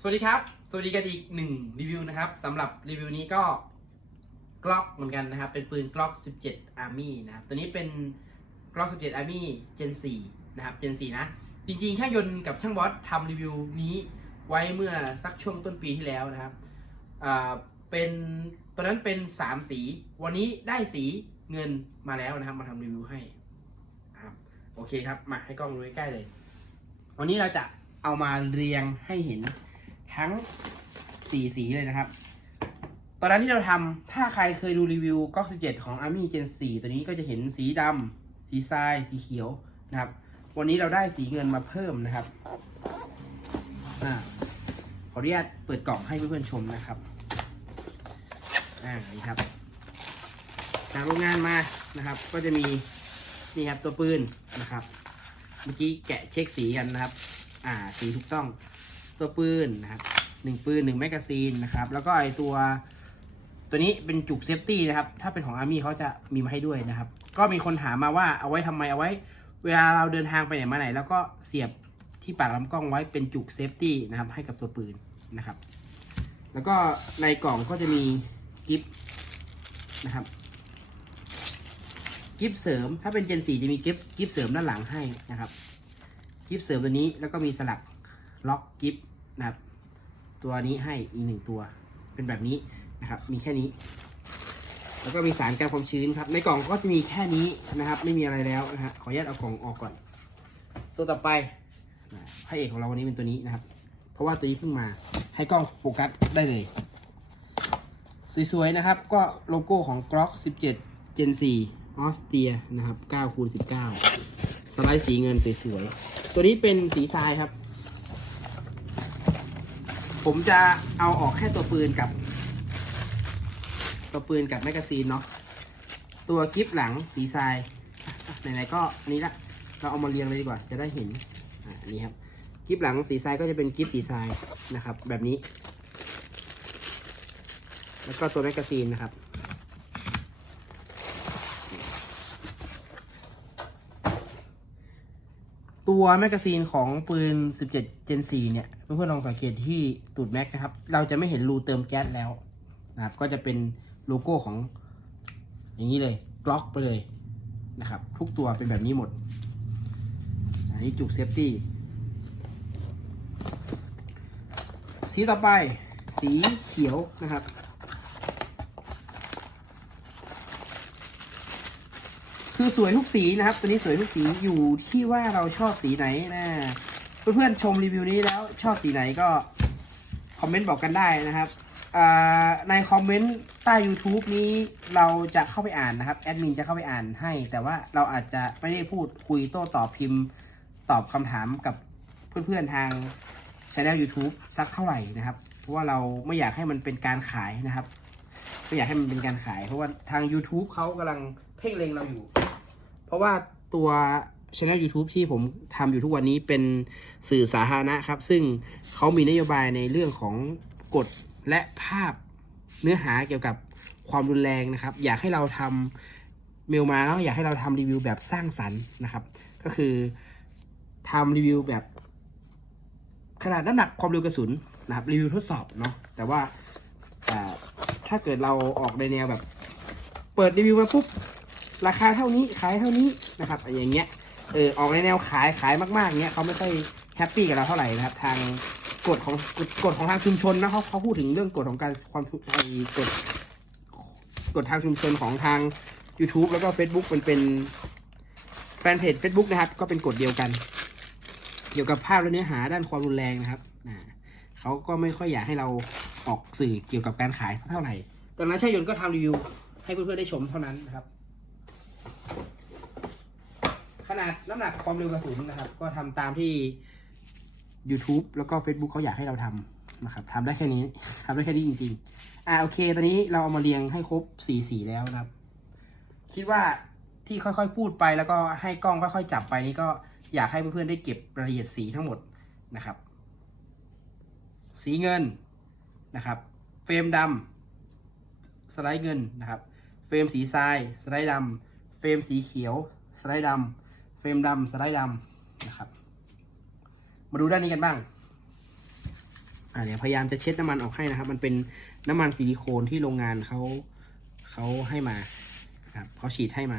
สวัสดีครับ สวัสดีกันอีกหนึ่งรีวิวนะครับสำหรับรีวิวนี้ก็กล็อกเหมือนกันนะครับ เป็นปืนกล็อก 17 Army นะครับ ตัวนี้เป็นกล็อก 17 Army Gen 4 นะครับ Gen 4 นะ จริงๆ ช่างยนต์กับช่างบอสทำรีวิวนี้ไว้เมื่อสักช่วงต้นปีที่แล้วนะครับเป็นตอนนั้นเป็น 3 สี วันนี้ได้สีเงินมาแล้วนะครับ มาทำรีวิวให้นะครับโอเคครับ มาให้กล้องดูใกล้ๆเลย วันนี้เราจะเอามาเรียงให้เห็น ทั้งสีสีเลยนะครับ ตอนนั้นที่เราทำถ้าใครเคยดูรีวิวก๊อก17 ของ Army Gen 4 ตัวนี้ก็จะเห็นสีดำสีทราย สีเขียวนะครับ วันนี้เราได้สีเงินมาเพิ่มนะครับอ่าขออนุญาตเปิดกล่องให้เพื่อนๆชมนะครับอ่านี่ครับจากโรงงานมานะครับ ก็จะมีนี่ครับตัวปืนนะครับ เมื่อกี้แกะเช็คสีกันนะครับ อ่าสีถูกต้อง ตัวปืนนะครับหนึ่งปืนหนึ่งแมกกาซีนนะครับแล้วก็ไอตัวตัวนี้เป็นจุกเซฟตี้นะครับถ้าเป็นของอาร์มี่เขาจะมีมาให้ด้วยนะครับ ก็มีคนถามมาว่าเอาไว้ทำไมเอาไว้ เวลาเราเดินทางไปไหนมาไหน แล้วก็เสียบที่ปากลำกล้องไว้เป็นจุกเซฟตี้นะครับให้กับตัวปืนนะครับ แล้วก็ในกล่องก็จะมีกิฟต์นะครับกิฟต์เสริมถ้าเป็น Gen 4จะมีกิฟต์กิฟต์เสริมด้านหลังให้นะครับกิฟต์เสริมตัวนี้แล้วก็มีสลัก ล็อกกิฟต์นะครับ ตัวนี้ให้อีกหนึ่งตัว เป็นแบบนี้นะครับ มีแค่นี้ แล้วก็มีสารกันความชื้นครับ ในกล่องก็จะมีแค่นี้นะครับ ไม่มีอะไรแล้วนะฮะขออนุญาตเอากล่องออกก่อน ตัวต่อไปพระเอกของเราวันนี้เป็นตัวนี้นะครับ เพราะว่าตัวนี้เพิ่งมาให้กล้องโฟกัสได้เลย สวยๆนะครับ ก็โลโก้ของ Glock 17 Gen 4ออสเตรียนะครับ9คูณ19 สไลด์สีเงินสวยๆ ตัวนี้เป็นสีทรายครับ ผมจะเอาออกแค่ตัวปืนกับ ตัวปืนกับแมกกาซีนเนาะตัวคลิปหลังสีทรายไหนๆก็อันนี้ละเราเอามาเรียงเลยดีกว่า จะได้เห็นอ่าอันนี้ครับคลิปหลังสีทรายก็จะเป็นคลิปสีทรายนะครับ แบบนี้ แล้วก็ตัวแมกกาซีนนะครับ ตัวแมกกาซีนของปืน 17 Gen 4เนี่ยเพื่อนๆลองสังเกตที่ตูดแม็กนะครับ เราจะไม่เห็นรูเติมแก๊สแล้วนะครับ ก็จะเป็นโลโก้ของ อย่างนี้เลยกล็อกไปเลยนะครับ ทุกตัวเป็นแบบนี้หมด อันนี้จุกเซฟตี้ สีต่อไป สีเขียวนะครับ คือสวยทุกสีนะครับ ตัวนี้สวยทุกสีอยู่ที่ว่าเราชอบสีไหนนะเพื่อนๆชมรีวิวนี้แล้วชอบสีไหนก็คอมเมนต์บอกกันได้นะครับในคอมเมนต์ใต้ YouTube นี้เราจะเข้าไปอ่านนะครับแอดมินจะเข้าไปอ่านให้ แต่ว่าเราอาจจะไม่ได้พูดคุยโต้ตอบพิมพ์ ตอบคำถามกับเพื่อนๆทางช anel YouTube สักเท่าไหร่นะครับเพราะว่าเราไม่อยากให้มันเป็นการขายนะครับไม่อยากให้มันเป็นการขาย เพราะว่าทาง YouTube เขากำลังเพ่งเล็งเราอยู่ เพราะว่าตัวช anel YouTube ที่ผมทำอยู่ทุกวันนี้เป็นสื่อสาธารณะครับ ซึ่งเขามีนโยบายในเรื่องของกฎและภาพเนื้อหาเกี่ยวกับความรุนแรงนะครับ อยากให้เราทำเมลมาแล้วอยากให้เราทำรีวิวแบบสร้างสรรค์นะครับ ก็คือทำรีวิวแบบขนาดน้ำหนักความเร็วกระสุนนะครับรีวิวทดสอบเนาะแต่ว่าอ่าถ้าเกิดเราออกในแนวแบบ เปิดรีวิวมาปุ๊บ ราคาเท่านี้ขายเท่านี้นะครับอย่างเงี้ยเออออกในแนวขายขายมากๆเงี้ยเขาไม่ค่อยแฮปปี้กับเราเท่าไหร่นะครับ ทางกฎของกฎกฎของทางชุมชนนะเขาเขาพูดถึงเรื่องกฎของการความกฎกฎทางชุมชนของทาง YouTube แล้วก็ Facebook มันเป็นแฟนเพจ Facebook นะครับ ก็เป็นกฎเดียวกัน เกี่ยวกับภาพและเนื้อหาด้านความรุนแรงนะครับอ่าเขาก็ไม่ค่อยอยากให้เราออกสื่อเกี่ยวกับการขายเท่าไหร่ดังนั้นชางยนก็ทำรีวิวให้เพื่อนๆได้ชมเท่านั้นนะครับ ข นาดน้ำหนักความเร็วกระสุนนะครับ ก็ทำตามที่ YouTube แล้วก็ Facebook เขาอยากให้เราทำนะครับทำได้แค่นี้ทำได้แค่นี้จริง ๆ อ่าโอเค ตอนนี้เราเอามาเรียงให้ครบสีสีแล้วนะครับ คิดว่าที่ค่อยๆพูดไปแล้วก็ให้กล้องค่อยๆจับไปนี่ก็อยากให้เพื่อนๆได้เก็บรายละเอียดสีทั้งหมดนะครับ สีเงินนะครับ เฟรมดำสไลด์เงินนะครับ เฟรมสีทราย สไลด์ดำเฟรมสีเขียว สไลด์ดำ รมดำสไลด์ดำนะครับ มาดูด้านนี้กันบ้างอ่าเดี๋ยวพยายามจะเช็ดน้ำมันออกให้นะครับ มันเป็นน้ำมันซิลิโคนที่โรงงานเขาเขาให้มาครับเขาฉีดให้มา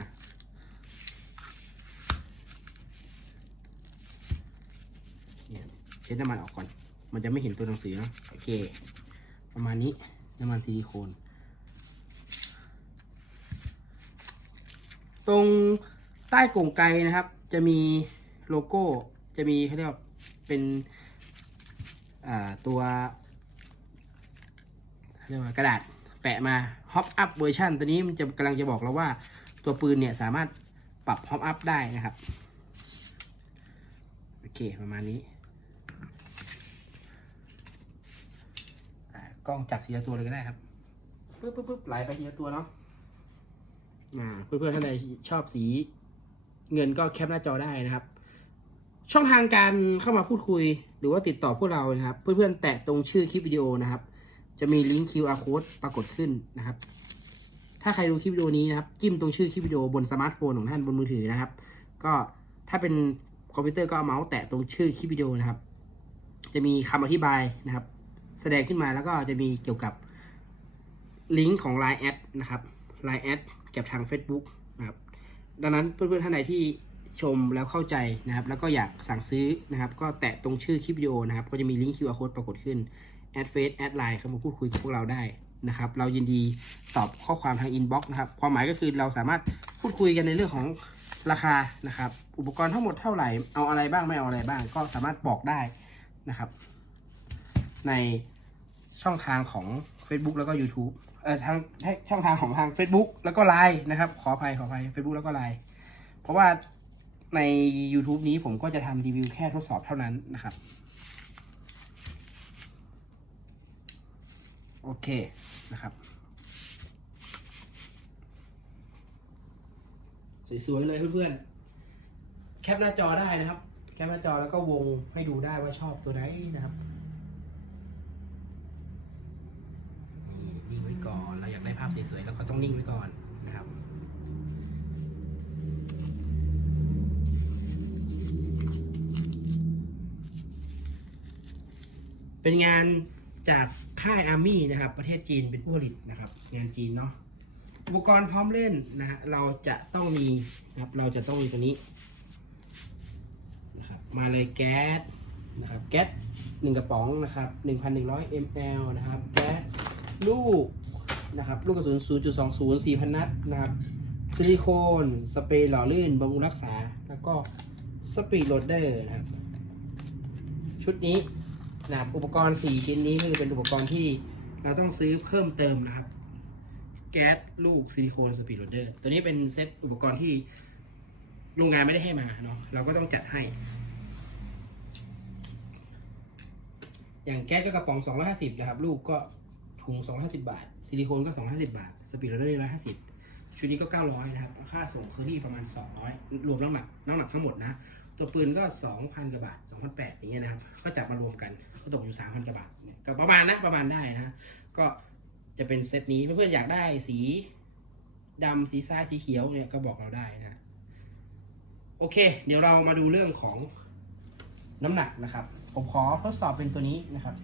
เนี่ยเช็ดน้ำมันออกก่อน มันจะไม่เห็นตัวหนังสือเนะโอเค ประมาณนี้น้ำมันซิลิโคน ตรงใต้กล่องไกนะครับ จะมีโลโก้จะมีเขาเรียกว่าเป็นตัวเรียกว่ากระดาษแปะมา Hop Up เวอร์ชันตัวนี้มันจะกำลังจะบอกเราว่าตัวปืนเนี่ยสามารถปรับ Hop Up ได้นะครับ โอเค ประมาณนี้กล้องจับทีละตัวเลยก็ได้ครับปึ๊บปึ๊บปึ๊บไหลไปทีละตัวเนาะอ่าเพื่อนๆท่านใดชอบสี เงินก็แคปหน้าจอได้นะครับ ช่องทางการเข้ามาพูดคุย หรือว่าติดต่อพวกเรานะครับ เพื่อนๆแตะตรงชื่อคลิปวิดีโอนะครับ จะมีลิงก์ QR code ปรากฏขึ้นนะครับ ถ้าใครดูคลิปวิดีโอนี้นะครับ จิ้มตรงชื่อคลิปวิดีโอบนสมาร์ทโฟนของท่านบนมือถือนะครับ ก็ถ้าเป็นคอมพิวเตอร์ก็เอาเมาส์แตะตรงชื่อคลิปวิดีโอนะครับ จะมีคำอธิบายนะครับ แสดงขึ้นมาแล้วก็จะมีเกี่ยวกับลิงก์ของ Line แอดนะครับ Line แอดกับทาง Facebook นะครับ ดังนั้นเพื่อนๆท่านใดที่ชมแล้วเข้าใจนะครับ แล้วก็อยากสั่งซื้อนะครับ ก็แตะตรงชื่อคลิปวิดีโอนะครับ ก็จะมีลิงก์ QR code ปรากฏขึ้นแอดเฟซแอดไลน์เข้ามาพูดคุยกับพวกเราได้นะครับ เรายินดีตอบข้อความทางอินบ็อกซ์นะครับ ความหมายก็คือเราสามารถพูดคุยกันในเรื่องของราคานะครับ อุปกรณ์ทั้งหมดเท่าไหร่ เอาอะไรบ้างไม่เอาอะไรบ้าง ก็สามารถบอกได้นะครับ ในช่องทางของ Facebook แล้วก็ YouTube ทางช่องทางของทาง Facebook แล้วก็ Line นะครับ ขออภัยขออภัย Facebook แล้วก็ Line เพราะว่าใน YouTube นี้ผมก็จะทำรีวิวแค่ทดสอบเท่านั้นนะครับ โอเคนะครับ สวยๆเลยเพื่อนๆ แคปหน้าจอได้นะครับ แคปหน้าจอแล้วก็วงให้ดูได้ว่าชอบตัวไหนนะครับนี่นิ่งไว้ก่อน เราอยากได้ภาพสวยๆเราก็ต้องนิ่งไว้ก่อนนะครับเป็นงานจากค่ายอาร์มี่นะครับ ประเทศจีนเป็นผู้ผลิตนะครับ งานจีนเนาะอุปกรณ์พร้อมเล่นนะฮะเราจะต้องมีนะครับ เราจะต้องมีตัวนี้นะครับมาเลยแก๊สนะครับแก๊สหนึ่งกระป๋องนะครับ1,100 ml นะครับแก๊สลูก นะครับลูกกระสุน 0.20 4,000 นัดนะครับซิลิโคนสเปรย์หล่อลื่นบำรุงรักษา แล้วก็สปีดโหลดเดอร์นะครับชุดนี้นะครับอุปกรณ์ 4 ชิ้นนี้คือเป็นอุปกรณ์ที่เราต้องซื้อเพิ่มเติมนะครับ แก๊สลูกซิลิโคนสปีดโรเดอร์ตัวนี้เป็นเซตอุปกรณ์ที่โรงงานไม่ได้ให้มาเนาะเราก็ต้องจัดให้ อย่างแก๊สก็กระป๋อง 250 นะครับ ลูกก็ถุง 250 บาท ซิลิโคนก็ 250 บาท สปีดโรเดอร์150ชุดนี้ก็ 900 นะครับ ค่าส่งเคอรี่ประมาณ 200 รวมน้ำหนัก น้ำหนักทั้งหมดนะ ตัวปืนก็ 2,000 กว่าบาท 2,800อย่างเงี้ยนะครับ ก็จับมารวมกัน ก็ตกอยู่ 3,000 กว่าบาท ก็ประมาณนะ ประมาณได้นะ ก็จะเป็นเซตนี้ เพื่อนๆ อยากได้สีดำสีซ้าย สีเขียวเนี่ย ก็บอกเราได้นะ โอเค เดี๋ยวเรามาดูเรื่องของน้ำหนักนะครับ ผมขอทดสอบเป็นตัวนี้นะครับ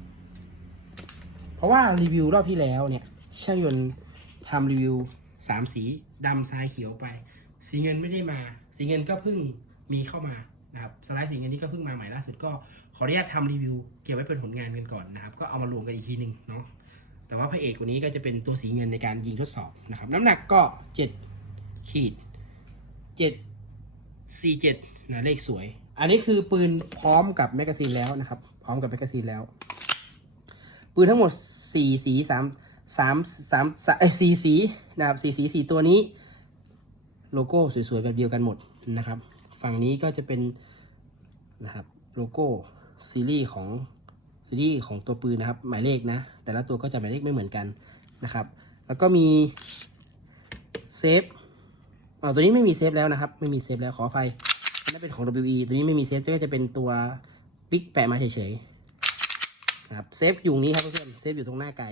เพราะว่ารีวิวรอบที่แล้วเนี่ย ช่างยนต์ทำรีวิวสามสีดำซ้ายเขียวไป สีเงินไม่ได้มา สีเงินก็เพิ่งมีเข้ามานะครับสไลด์สีเงินนี้ก็เพิ่งมาใหม่ล่าสุดก็ขออนุญาตทำรีวิว เก็บไว้เป็นผลงานกันก่อนนะครับก็เอามารวมกันอีกทีหนึ่งเนาะแต่ว่าพระเอกคนนี้ก็จะเป็นตัวสีเงินในการยิงทดสอบนะครับ น้ำหนักก็เจ็ดขีดเจ็ดสี่เจ็ดนะเลขสวย อันนี้คือปืนพร้อมกับแมกกาซีนแล้วนะครับ พร้อมกับแมกกาซีนแล้ว ปืนทั้งหมดสี่สีสาม สามสามไอ้สีสีนะครับสี่สีสี่ตัวนี้ โลโก้สวยๆ แบบเดียวกันหมดนะครับ ฝั่งนี้ก็จะเป็นนะครับโลโก้ซีรีส์ของซีรีส์ของตัวปืนนะครับ หมายเลขนะ แต่ละตัวก็จะหมายเลขไม่เหมือนกันนะครับ แล้วก็มีเซฟอ๋อตัวนี้ไม่มีเซฟแล้วนะครับ ไม่มีเซฟแล้วขอไฟนั่นเป็นของ WE ตัวนี้ไม่มีเซฟก็จะเป็นตัวปิ๊กแปะมาเฉยๆนะครับเซฟอยู่นี้ครับเพื่อนเซฟอยู่ตรงหน้าไกล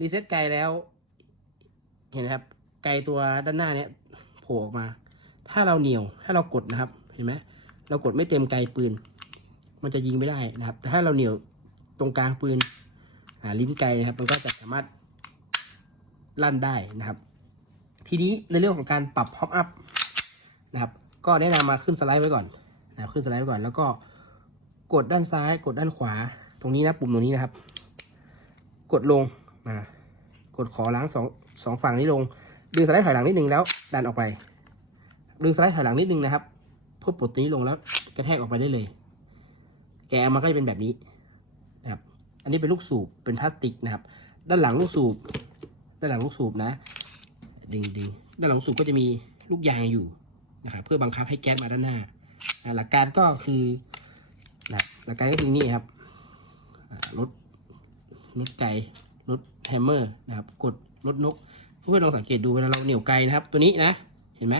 รีเซ็ตไกลแล้ว เห็นครับไกลตัวด้านหน้าเนี้ยโผล่ออกมา ถ้าเราเหนียวถ้าเรากดนะครับ เห็นไหมเรากดไม่เต็มไกลปืน มันจะยิงไม่ได้นะครับ แต่ถ้าเราเหนียวตรงกลางปืนลิ้นไกนะครับ มันก็จะสามารถลั่นได้นะครับ ทีนี้ในเรื่องของการปรับ pop up นะครับ ก็แนะนำมาขึ้นสไลด์ไว้ก่อนนะครับขึ้นสไลด์ไว้ก่อน แล้วก็กดด้านซ้าย กดด้านขวา ตรงนี้นะปุ่มตรงนี้นะครับ กดลง มากดขอล้างสองสองฝั่งนี้ลง ดึงสไลด์ถอยหลังนิดนึงแล้วดันออกไป ดึงสไลด์ถอยหลังนิดนึงนะครับเพื่อปลดตัวนี้ลงแล้วกระแทกออกไปได้เลย แกะมันก็จะเป็นแบบนี้นะครับ อันนี้เป็นลูกสูบเป็นพลาสติกนะครับ ด้านหลังลูกสูบ ด้านหลังลูกสูบนะ ดึงดึงด้านหลังลูกสูบก็จะมีลูกยางอยู่นะครับเพื่อบังคับให้แก๊สมาด้านหน้า หลักการก็คือนะหลักการก็คือนี่ครับรถรถไกรถ แฮมเมอร์นะครับ กดรถนกเพื่อนลองสังเกตดูเวลาเราเหนี่ยวไกลนะครับ ตัวนี้นะ เห็นไหม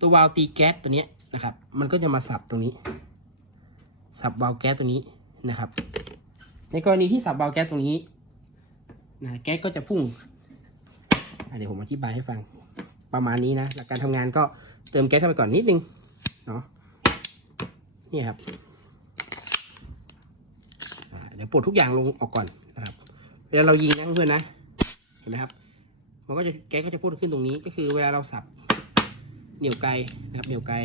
ตัววาล์วตีแก๊สตัวนี้นะครับ มันก็จะมาสับตรงนี้ สับวาล์วแก๊สตัวนี้นะครับ ในกรณีที่สับวาล์วแก๊สตรงนี้นะแก๊สก็จะพุ่งเดี๋ยวผมอธิบายให้ฟังประมาณนี้นะหลักการทำงานก็เติมแก๊สเข้าไปก่อนนิดนึงเนาะนี่ครับเดี๋ยวปลดทุกอย่างลงออกก่อนนะครับ เวลาเรายิงนะเพื่อนๆนะ เห็นไหมครับ มันก็จะแก๊สก็จะพ่นขึ้นตรงนี้ ก็คือเวลาเราสับเหนียวไกลนะครับเหนียวไกล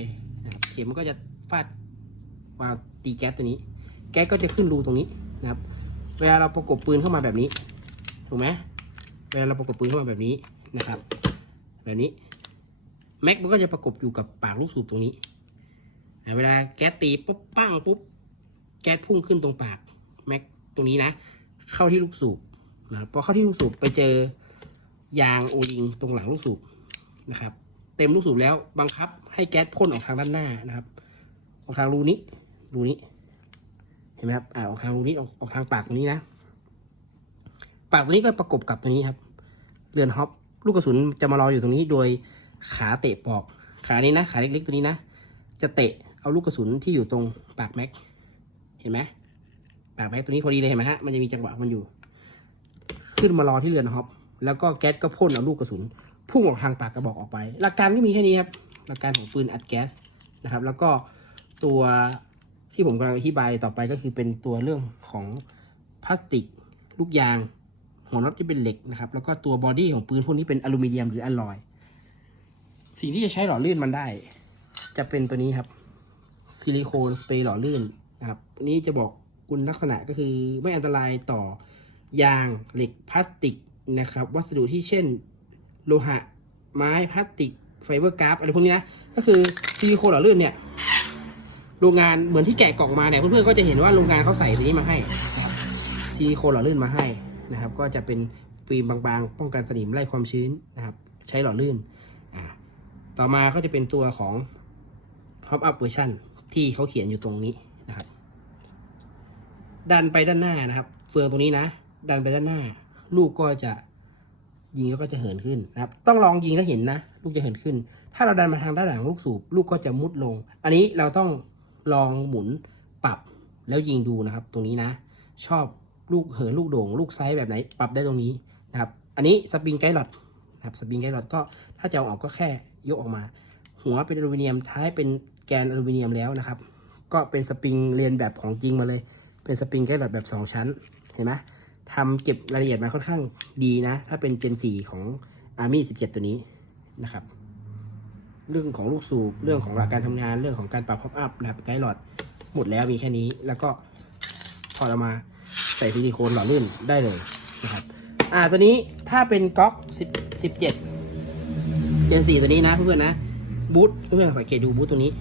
นะครับเข็มมันก็จะฟาดวาวตีแก๊สตัวนี้ แก๊สก็จะขึ้นรูตรงนี้นะครับ เวลาเราประกบปืนเข้ามาแบบนี้ถูกไหมเวลาเราประกบปืนเข้ามาแบบนี้นะครับ แบบนี้แม็กมันก็จะประกบอยู่กับปากลูกสูบตรงนี้อ่เวลาแก๊สตีปุ๊บปั้งปุ๊บแก๊สพุ่งขึ้นตรงปากแม็กตรงนี้นะ เข้าที่ลูกสูบ นะครับพอเข้าที่ลูกสูบไปเจอยางโอลิงตรงหลังลูกสูบนะครับ เต็มลูกสูบแล้วบังคับให้แก๊สพ่นออกทางด้านหน้านะครับ ออกทางรูนี้รูนี้ เห็นไหมครับอ่าออกทางรูนี้ออกออกทางปากตรงนี้นะ ปากตรงนี้ก็ประกบกับตัวนี้ครับ เรือนฮอปลูกกระสุนจะมารออยู่ตรงนี้โดยขาเตะปอก ขานี้นะ ขาเล็กๆตัวนี้นะ จะเตะเอาลูกกระสุนที่อยู่ตรงปากแม็ก เห็นไหมปากแม็กตัวนี้พอดีเลยเห็นไหมฮะ มันจะมีจังหวะมันอยู่ ขึ้นมารอที่เรือนฮอปแล้วก็แก๊สก็พ่นเอาลูกกระสุนพุ่งออกทางปากกระบอกออกไป หลักการก็มีแค่นี้ครับหลักการของปืนอัดแก๊สนะครับ แล้วก็ตัวที่ผมกำลังอธิบายต่อไปก็คือเป็นตัวเรื่องของพลาสติก ลูกยาง หัวน็อตที่เป็นเหล็กนะครับ แล้วก็ตัวบอดี้ของปืนพวกนี้เป็นอลูมิเนียมหรืออลลอยสิ่งที่จะใช้หล่อลื่นมันได้ จะเป็นตัวนี้ครับซิลิโคนสเปรย์หล่อลื่นนะครับนนี้จะบอกคุณลักษณะก็คือไม่อันตรายต่อ ยางเหล็กพลาสติกนะครับ วัสดุที่เช่น โลหะ ไม้พลาสติก ไฟเบอร์กราฟอะไรพวกนี้นะ ก็คือซิลิโคนหล่อลื่นเนี่ย โรงงานเหมือนที่แกะกล่องมาเนี่ยเพื่อนๆก็จะเห็นว่าโรงงานเขาใส่ตัวนี้มาให้นะครับซิลิโคนหล่อลื่นมาให้นะครับ ก็จะเป็นฟิล์มบางๆ ป้องกันสนิมไล่ความชื้นนะครับ ใช้หล่อลื่นอ่าต่อมาก็จะเป็นตัวของ Pop Up Version ที่เขาเขียนอยู่ตรงนี้นะครับ ดันไปด้านหน้านะครับ เฟืองตรงนี้นะ ดันไปด้านหน้า ลูกก็จะยิงแล้วก็จะเหินขึ้นนะครับ ต้องลองยิงแล้วเห็นนะ ลูกจะเหินขึ้น ถ้าเราดันมาทางด้านหลังลูกสูบ ลูกก็จะมุดลง อันนี้เราต้องลองหมุนปรับแล้วยิงดูนะครับ ตรงนี้นะ ชอบลูกเหินลูกโด่ง ลูกไซส์แบบไหน ปรับได้ตรงนี้นะครับ อันนี้สปริงไกด์หลอดนะครับสปริงไกด์หลอดก็ถ้าจะเอาออกก็แค่ยกออกมา หัวเป็นอลูมิเนียมท้ายเป็นแกนอลูมิเนียมแล้วนะครับ ก็เป็นสปริงเรียนแบบของจริงมาเลย เป็นสปริงไกด์หลอดแบบ 2 ชั้นเห็นไหม ทำเก็บรายละเอียดมาค่อนข้างดีนะ ถ้าเป็น Gen 4ของ Army 17 ตัวนี้นะครับ เรื่องของลูกสูบ เรื่องของหลักการทำงาน เรื่องของการปรับพ o อ up นะครับไกด์หลอดหมดแล้วมีแค่นี้ แล้วก็ถอดออกมาใส่ซิลิโคนหล่อลื่นได้เลยนะครับ อ่าตัวนี้ถ้าเป็นก๊อก10 17 Gen 4ตัวนี้นะเพื่อนๆนะบูทเพื่อนๆสังเกตดูบูทตัวนี้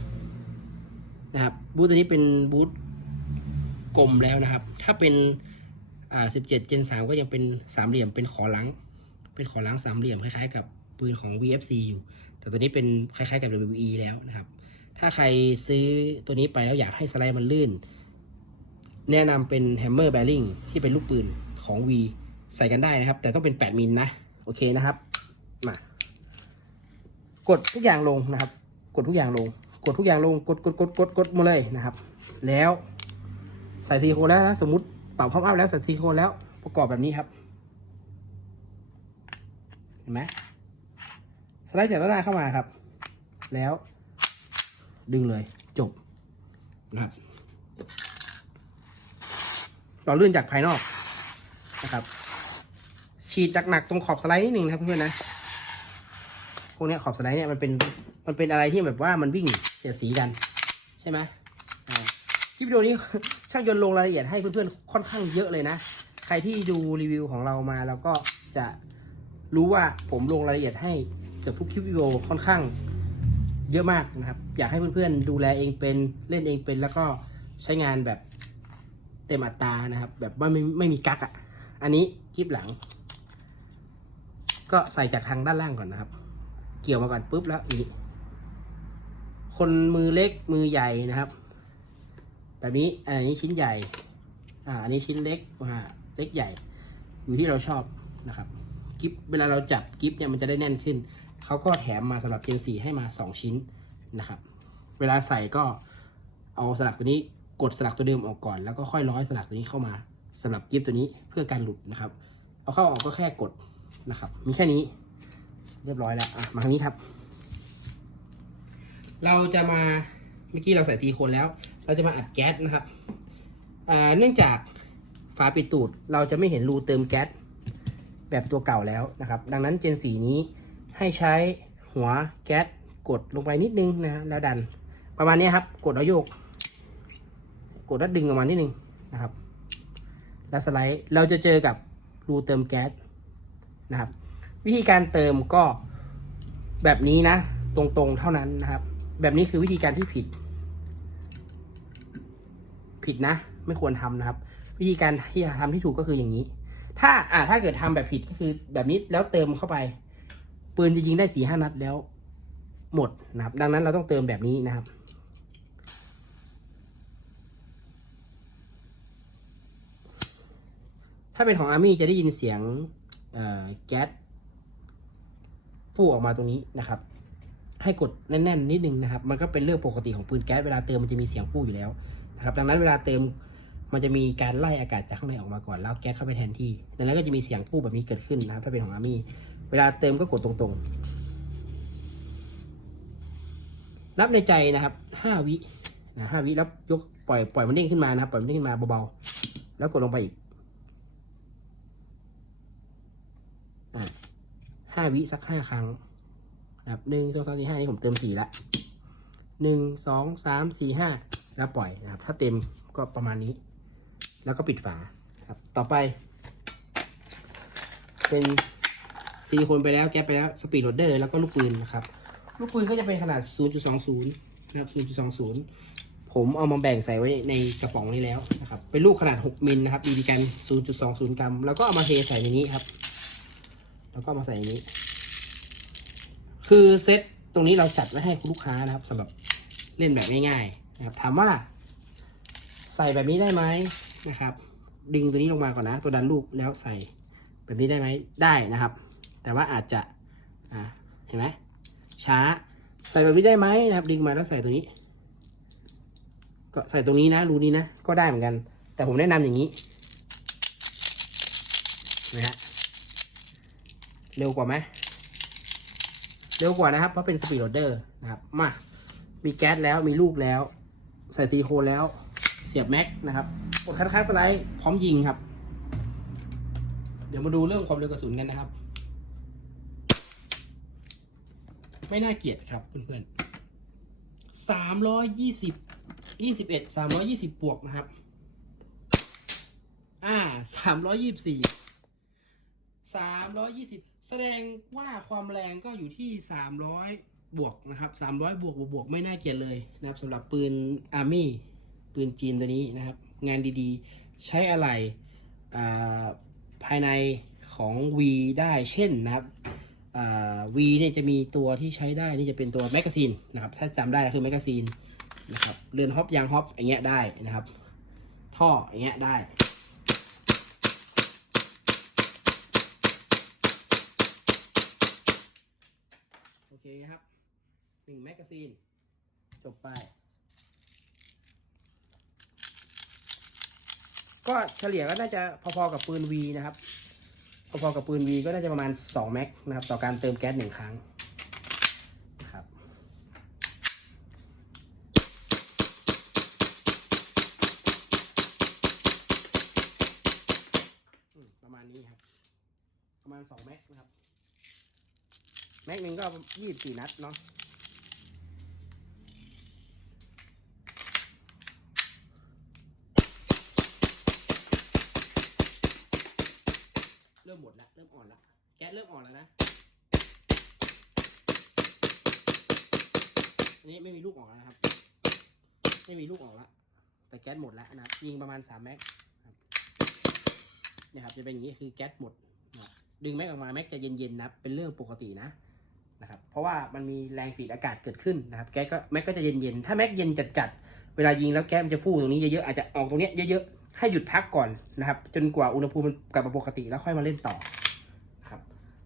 นะครับบูทตัวนี้เป็นบูทกลมแล้วนะครับ ถ้าเป็น อ่า17 Gen 3ก็ยังเป็นสามเหลี่ยมเป็นขอหลัง เป็นขอหลังสามเหลี่ยมคล้ายๆ กับปืนของ VFC อยู่ แต่ตัวนี้เป็นคล้ายๆกับ WE แล้วนะครับ ถ้าใครซื้อตัวนี้ไปแล้วอยากให้สไลด์มันลื่น แนะนำเป็น Hammer Bearing ที่เป็นลูกปืนของ V ใส่กันได้นะครับ แต่ต้องเป็น 8 มิลนะ โอเคนะครับ มากดทุกอย่างลงนะครับ กดทุกอย่างลง กดทุกอย่างลง กดกดกดกดกดมาเลยนะครับ แล้วใส่ซิลิโคแล้วนะ สมมติ เป่าพร้อมอัพแล้วใส่ซิลิโคนแล้วประกอบแบบนี้ครับ เห็นไหมสไลด์จากด้านหน้าเข้ามาครับ แล้ว ดึงเลยจบนะครับเราลื่นจากภายนอกนะครับ ฉีดจากหนักตรงขอบสไลด์นิดหนึ่งนะครับเพื่อนนะพวกนี้ขอบสไลด์เนี่ยมันเป็นมันเป็นอะไรที่แบบว่ามันวิ่งเสียสีกัน ใช่ไหมคลิปวิดีโอนี้ ช่างยนต์ลงรายละเอียดให้เพื่อนๆค่อนข้างเยอะเลยนะ ใครที่ดูรีวิวของเรามาแล้วก็จะรู้ว่าผมลงรายละเอียดให้เกือบทุกคลิปวิดีโอค่อนข้างเยอะมากนะครับ อยากให้เพื่อนๆดูแลเองเป็นเล่นเองเป็นแล้วก็ใช้งานแบบเต็มอัตรานะครับ แบบว่าไม่ไม่มีกักอะ่ะ อันนี้คลิปหลัง ก็ใส่จากทางด้านล่างก่อนนะครับ เกี่ยวมาก่อนปุ๊บแล้วอีกคนมือเล็กมือใหญ่นะครับ แบบนี้อันนี้ชิ้นใหญ่ อ่าอันนี้ชิ้นเล็กอ่าเล็กใหญ่ อยู่ที่เราชอบนะครับกิฟเวลาเราจับกิฟเนี่ยมันจะได้แน่นขึ้น เขาก็แถมมาสำหรับเจนสี่ให้มา 2 ชิ้นนะครับ เวลาใส่ก็เอาสลักตัวนี้กดสลักตัวเดิมออกก่อน แล้วก็ค่อยร้อยสลักตัวนี้เข้ามาสำหรับกิฟตัวนี้เพื่อการหลุดนะครับ เอาเข้าออกก็แค่กดนะครับ มีแค่นี้เรียบร้อยแล้วอะมาทางนี้ครับ เราจะมาเมื่อกี้เราใส่ตีโคนแล้ว เราจะมาอัดแก๊สนะครับเนื่องจากฝาปิดตูดเราจะไม่เห็นรูเติมแก๊สแบบตัวเก่าแล้วนะครับ ดังนั้นเจนสีนี้ให้ใช้หัวแก๊สกดลงไปนิดนึงนะฮะแล้วดันประมาณนี้ครับ กดแล้วโยก กดแล้วดึงออกมานิดนึงนะครับ แล้วสไลด์เราจะเจอกับรูเติมแก๊สนะครับ วิธีการเติมก็แบบนี้นะ ตรงๆเท่านั้นนะครับ แบบนี้คือวิธีการที่ผิด ผิดนะ ไม่ควรทำนะครับ วิธีการที่จะทำที่ถูกก็คืออย่างนี้ ถ้าอ่าถ้าเกิดทำแบบผิดก็คือแบบนี้แล้วเติมเข้าไป ปืนจะยิงได้สี่ห้านัดแล้ว หมดนะครับ ดังนั้นเราต้องเติมแบบนี้นะครับถ้าเป็นของอาร์มี่จะได้ยินเสียงแก๊สฟู่ออกมาตรงนี้นะครับ ให้กดแน่นๆนิดนึงนะครับ มันก็เป็นเรื่องปกติของปืนแก๊สเวลาเติมมันจะมีเสียงฟู่อยู่แล้ว นะครับดังนั้นเวลาเติมมันจะมีการไล่อากาศจากข้างในออกมาก่อนแล้วแก๊สเข้าไปแทนที่ดังนั้นก็จะมีเสียงฟู่แบบนี้เกิดขึ้นนะครับถ้าเป็นของอาร์มี่เวลาเติมก็กดตรงๆ นับในใจนะครับห้าวินะห้าวิแล้วยกปล่อยปล่อยมันเด้งขึ้นมานะครับปล่อยมันเด้งขึ้นมาเบาๆแล้วกดลงไปอีกห้าวิสักห้าครั้งนะครับหนึ่งสองสามสี่ห้านี่ผมเติมสี่ละหนึ่งสองสามสี่ห้า แล้วปล่อยนะครับ ถ้าเต็มก็ประมาณนี้ แล้วก็ปิดฝาครับ ต่อไป เป็นซิลิโคนไปแล้วแก๊ปไปแล้วสปีดโรดเดอร์แล้วก็ลูกปืนนะครับ ลูกปืนก็จะเป็นขนาด 0.20นะครับ0.20 ผมเอามาแบ่งใส่ไว้ในกระป๋องนี้แล้วนะครับ เป็นลูกขนาด 6มิลนะครับบีบีกัน 0.20 กรัม แล้วก็เอามาเทใส่ในนี้ครับ แล้วก็มาใส่อย่างนี้ คือเซตตรงนี้เราจัดไว้ให้ลูกค้านะครับสำหรับเล่นแบบง่ายๆ นะครับถามว่าใส่แบบนี้ได้ไหมนะครับ ดึงตัวนี้ลงมาก่อนนะ ตัวดันลูกแล้วใส่แบบนี้ได้ไหมได้นะครับ แต่ว่าอาจจะเห็นไหมช้า ใส่แบบนี้ได้ไหมนะครับ ดึงมาแล้วใส่ตรงนี้ ก็ใส่ตรงนี้นะรูนี้นะ ก็ได้เหมือนกัน แต่ผมแนะนำอย่างนี้นะฮะเร็วกว่าไหมเร็วกว่านะครับ เพราะเป็นสปีดโรเดอร์นะครับ มา มีแก๊สแล้วมีลูกแล้ว ใส่ตีโคนแล้วเสียบแม็กนะครับกดคัดค้างสไลด์พร้อมยิงครับ เดี๋ยวมาดูเรื่องความเร็วกระสุนกันนะครับ ไม่น่าเกลียดครับเพื่อนๆสามร้อยยี่สิบยี่สิบเอ็ดสามร้อยยี่สิบบวกนะครับ อ่าสามร้อยยี่สิบสี่สามร้อยยี่สิบแสดงว่าความแรงก็อยู่ที่สามร้อย บวกนะครับสามร้อยบวกบวกบวกไม่น่าเกลียดเลยนะครับสำหรับปืนอาร์มี่ปืนจีนตัวนี้นะครับ งานดีๆ ใช้อะไรอ่าภายในของ V ได้เช่นนะครับอ่า V เนี่ยจะมีตัวที่ใช้ได้นี่จะเป็นตัวแมกกาซีนนะครับ ถ้าจำได้คือแมกกาซีนนะครับเรือนฮอปยางฮอปอย่างเงี้ยได้นะครับ ท่ออย่างเงี้ยได้โอเคนะครับ หนึ่งแมกกาซีน จบไป ก็เฉลี่ยก็น่าจะพอๆกับปืน V นะครับ พอๆกับปืน V ก็น่าจะประมาณ 2 แม็กนะครับ ต่อการเติมแก๊สหนึ่งครั้งครับ ประมาณนี้ครับ ประมาณสองแม็กนะครับ แม็กหนึ่งก็ยี่สิบสี่นัดเนาะ มหมดแล้วเริ่มอ่อนแล้วแก๊สเริ่มอ่อนแล้วนะอันนี้ไม่มีลูกออกแล้วนะครับ ไม่มีลูกออกแล้วแต่แก๊สหมดแล้วนะยิงประมาณสามแม็กเนี่ยครับจะเป็นอย่างนี้คือแก๊สหมดนะดึงแม็กออกมาแม็กจะเย็นๆนะเป็นเรื่องปกตินะนะครับ เพราะว่ามันมีแรงฝีดอากาศเกิดขึ้นนะครับ แก๊สก็แม็กก็จะเย็นๆถ้าแม็กเย็นจัดๆเวลายิงแล้วแก๊สมันจะฟูตรงนี้เยอะๆอาจจะออกตรงเนี้ยเยอะๆ ให้หยุดพักก่อนนะครับ จนกว่าอุณหภูมิมันกลับมาปกติแล้วค่อยมาเล่นต่อครับ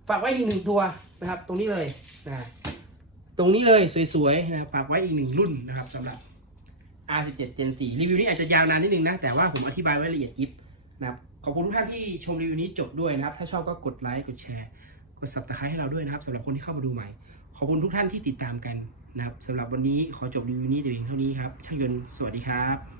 ฝากไว้อีกหนึ่งตัวนะครับ ตรงนี้เลยนะตรงนี้เลยสวยๆนะครับฝากไว้อีกหนึ่งรุ่นนะครับสำหรับ R17 Gen 4รีวิวนี้อาจจะยาวนานนิดนึงนะ แต่ว่าผมอธิบายไว้ละเอียดยิบนะครับขอบคุณทุกท่านที่ชมรีวิวนี้จบด้วยนะครับ ถ้าชอบก็กดไลค์กดแชร์ กด subscribe ให้เราด้วยนะครับสำหรับคนที่เข้ามาดูใหม่ ขอบคุณทุกท่านที่ติดตามกันนะครับสำหรับวันนี้ขอจบรีวิวนี้แต่เพียงเท่านี้ครับช่างยนต์สวัสดีครับ